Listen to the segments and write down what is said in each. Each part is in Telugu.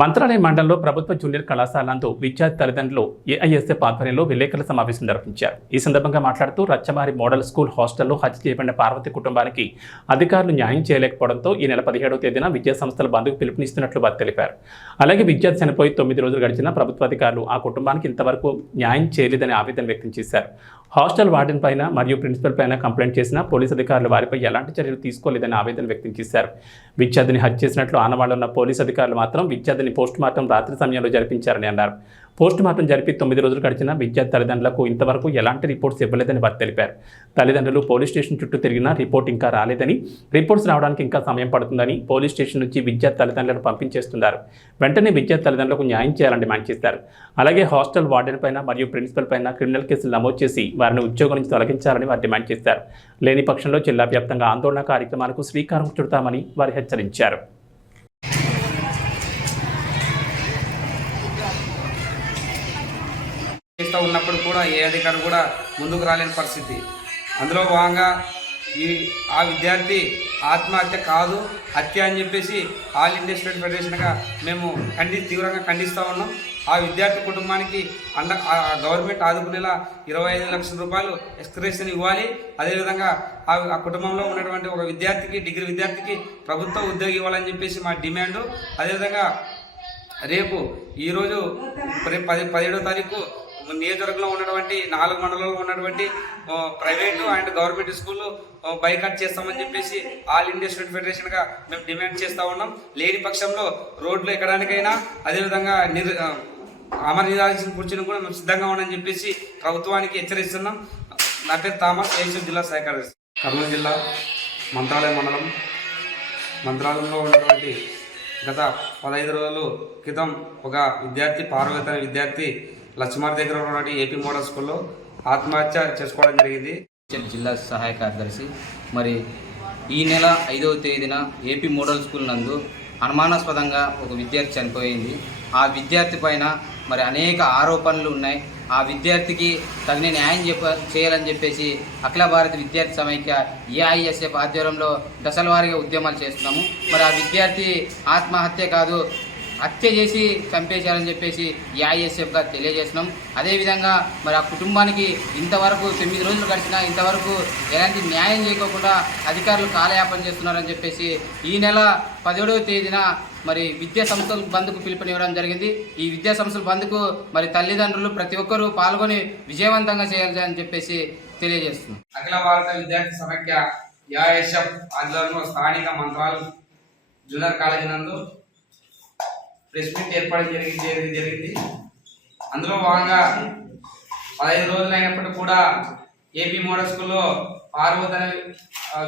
మంత్రాలయ మండలంలో ప్రభుత్వ జూనియర్ కళాశాల విద్యార్థి తల్లిదండ్రులు ఏఐఎస్ఎఫ్ ఆధ్వర్యంలో విలేకరుల సమావేశం నిర్వహించారు. ఈ సందర్భంగా మాట్లాడుతూ రచ్చమారి మోడల్ స్కూల్ హాస్టల్లో హత్య చేయబడిన పార్వతి కుటుంబానికి అధికారులు న్యాయం చేయలేకపోవడంతో ఈ నెల పదిహేడవ తేదీన విద్యా సంస్థల బంధుకు పిలుపునిస్తున్నట్లు వారు తెలిపారు. అలాగే విద్యార్థి చనిపోయి తొమ్మిది రోజులు గడిచిన ప్రభుత్వ అధికారులు ఆ కుటుంబానికి ఇంతవరకు న్యాయం చేయలేదని ఆవేదన వ్యక్తం చేశారు. హాస్టల్ వార్డెన్ పైన మరియు ప్రిన్సిపల్ పైన కంప్లైంట్ చేసిన పోలీస్ అధికారులు వారిపై ఎలాంటి చర్యలు తీసుకోలేదని ఆవేదన వ్యక్తం చేశారు. విద్యార్థిని హత్య చేసినట్లు ఆనవాళ్ళు ఉన్న పోలీస్ అధికారులు మాత్రం విద్యార్థిని పోస్టుమార్టం రాత్రి సమయంలో జరిపించారని అన్నారు. పోస్ట్ మార్టం జరిపి తొమ్మిది రోజులు గడిచిన విద్యార్థి తల్లిదండ్రులకు ఇంతవరకు ఎలాంటి రిపోర్ట్స్ ఇవ్వలేదని వారు తెలిపారు. తల్లిదండ్రులు పోలీస్ స్టేషన్ చుట్టూ తిరిగినా రిపోర్ట్ ఇంకా రాలేదని రిపోర్ట్స్ రావడానికి ఇంకా సమయం పడుతుందని పోలీస్ స్టేషన్ నుంచి విద్యార్థి తల్లిదండ్రులను పంపించేస్తున్నారు. వెంటనే విద్యార్థి తల్లిదండ్రులకు న్యాయం చేయాలని డిమాండ్ చేశారు అలాగే హాస్టల్ వార్డెన్ పైన మరియు ప్రిన్సిపల్ పైన క్రిమినల్ కేసులు నమోదు చేసి వారిని ఉద్యోగం నుంచి తొలగించాలని వారు డిమాండ్ చేశారు లేని పక్షంలో జిల్లా వ్యాప్తంగా ఆందోళన కార్యక్రమాలకు శ్రీకారం చుడతామని వారు హెచ్చరించారు. చేస్తూ ఉన్నప్పుడు కూడా ఏ అధికారి కూడా ముందుకు రాలేని పరిస్థితి. అందులో భాగంగా ఈ ఆ విద్యార్థి ఆత్మహత్య కాదు హత్య అని చెప్పేసి ఆల్ ఇండియా స్టూడెంట్ ఫెడరేషన్గా మేము ఖండి తీవ్రంగా ఖండిస్తూ ఉన్నాం. ఆ విద్యార్థి కుటుంబానికి అండ ఆ గవర్నమెంట్ ఆదుకునేలా ఇరవై ఐదు లక్షల రూపాయలు ఎక్స్క్రేషన్ ఇవ్వాలి. అదేవిధంగా ఆ ఆ కుటుంబంలో ఉన్నటువంటి ఒక విద్యార్థికి డిగ్రీ విద్యార్థికి ప్రభుత్వ ఉద్యోగి ఇవ్వాలని చెప్పేసి మా డిమాండు. అదేవిధంగా రేపు ఈరోజు పది పదిహేడో తారీఖు నియోజకవర్గంలో ఉన్నటువంటి నాలుగు మండలాల్లో ఉన్నటువంటి ప్రైవేటు అండ్ గవర్నమెంట్ స్కూళ్ళు బైకట్ చేస్తామని చెప్పేసి ఆల్ ఇండియా స్టూడెంట్ ఫెడరేషన్గా మేము డిమాండ్ చేస్తూ ఉన్నాం. లేని పక్షంలో రోడ్లు ఎక్కడానికైనా అదేవిధంగా నిర్ అమర నిరాల్సిన కూర్చొని కూడా మేము సిద్ధంగా ఉన్నామని చెప్పేసి ప్రభుత్వానికి హెచ్చరిస్తున్నాం. నా పేరు తామస్ ఏసీ జిల్లా సహాయ కర్నూలు జిల్లా మంత్రాలయ మండలం. మంత్రాలయంలో ఉన్నటువంటి గత పదహైదు రోజుల క్రితం ఒక విద్యార్థి పార్వతి విద్యార్థి లక్ష్మార్ దగ్గర ఉన్నటువంటి ఏపీ మోడల్ స్కూల్లో ఆత్మహత్య చేసుకోవడం జరిగింది. జిల్లా సహాయ కార్యదర్శి మరి ఈ నెల ఐదవ తేదీన ఏపీ మోడల్ స్కూల్ నందు అనుమానాస్పదంగా ఒక విద్యార్థి చనిపోయింది. ఆ విద్యార్థి పైన మరి అనేక ఆరోపణలు ఉన్నాయి. ఆ విద్యార్థికి తగిన న్యాయం చెప్ప చేయాలని చెప్పేసి అఖిల భారత విద్యార్థి సమైక్య ఏఐఎస్ఎఫ్ ఆధ్వర్యంలో దశల వారీగా ఉద్యమాలు చేస్తున్నాము. మరి ఆ విద్యార్థి ఆత్మహత్య కాదు హత్య చేసి చంపేశారని చెప్పేసి ఏఐఎస్ఎఫ్గా తెలియజేస్తున్నాం. అదేవిధంగా మరి ఆ కుటుంబానికి ఇంతవరకు తొమ్మిది రోజులు గడిచినా ఇంతవరకు ఎలాంటి న్యాయం చేయకోకుండా అధికారులు కాలయాపన చేస్తున్నారని చెప్పేసి ఈ నెల పదిహేడవ తేదీన మరి విద్యా సంస్థల బంద్కు పిలుపునివ్వడం జరిగింది. ఈ విద్యా సంస్థల బంద్కు మరి తల్లిదండ్రులు ప్రతి ఒక్కరూ పాల్గొని విజయవంతంగా చేయాలి అని చెప్పేసి తెలియజేస్తున్నాం. అఖిల భారత విద్యార్థి సమైక్య యాఎస్ఎఫ్ ఆధ్వర్యంలో స్థానిక మంత్రాలు జూనియర్ కాలేజీ నందు ప్రెస్ మీట్ ఏర్పాటు జరిగి జరిగి- జరిగింది. అందులో భాగంగా పదహైదు రోజులు అయినప్పటికీ కూడా ఏపీ మోడల్ స్కూల్లో పార్వతి అనే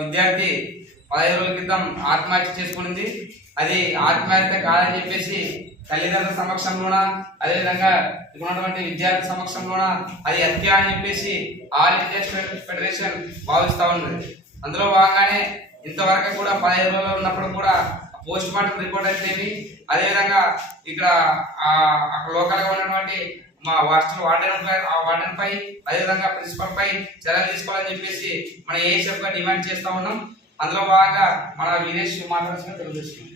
విద్యార్థి పదహైదు రోజుల క్రితం ఆత్మహత్య చేసుకునింది. అది ఆత్మహత్య కాదని చెప్పేసి తల్లిదండ్రుల సమక్షంలోన అదేవిధంగా ఉన్నటువంటి విద్యార్థి సమక్షంలోన అది హత్య అని చెప్పేసి ఆల్ ఇండియా స్టూడెంట్ ఫెడరేషన్ భావిస్తూ ఉన్నది. అందులో భాగంగానే ఇంతవరకు కూడా పదహైదు రోజులు ఉన్నప్పుడు కూడా పోస్ట్ మార్టం రిపోర్ట్ అయితేవి అదేవిధంగా ఇక్కడ అక్కడ లోకల్గా ఉన్నటువంటి మా హాస్టల్ వార్డెన్ పై ఆ వార్డెన్ పై అదేవిధంగా ప్రిన్సిపల్ పై చర్యలు తీసుకోవాలని చెప్పేసి మన ఏఎస్ఎఫ్గా డిమాండ్ చేస్తా ఉన్నాం. అందులో భాగంగా మన వీరేష్ మాట్లాడుతున్న తెలుగుదేశం.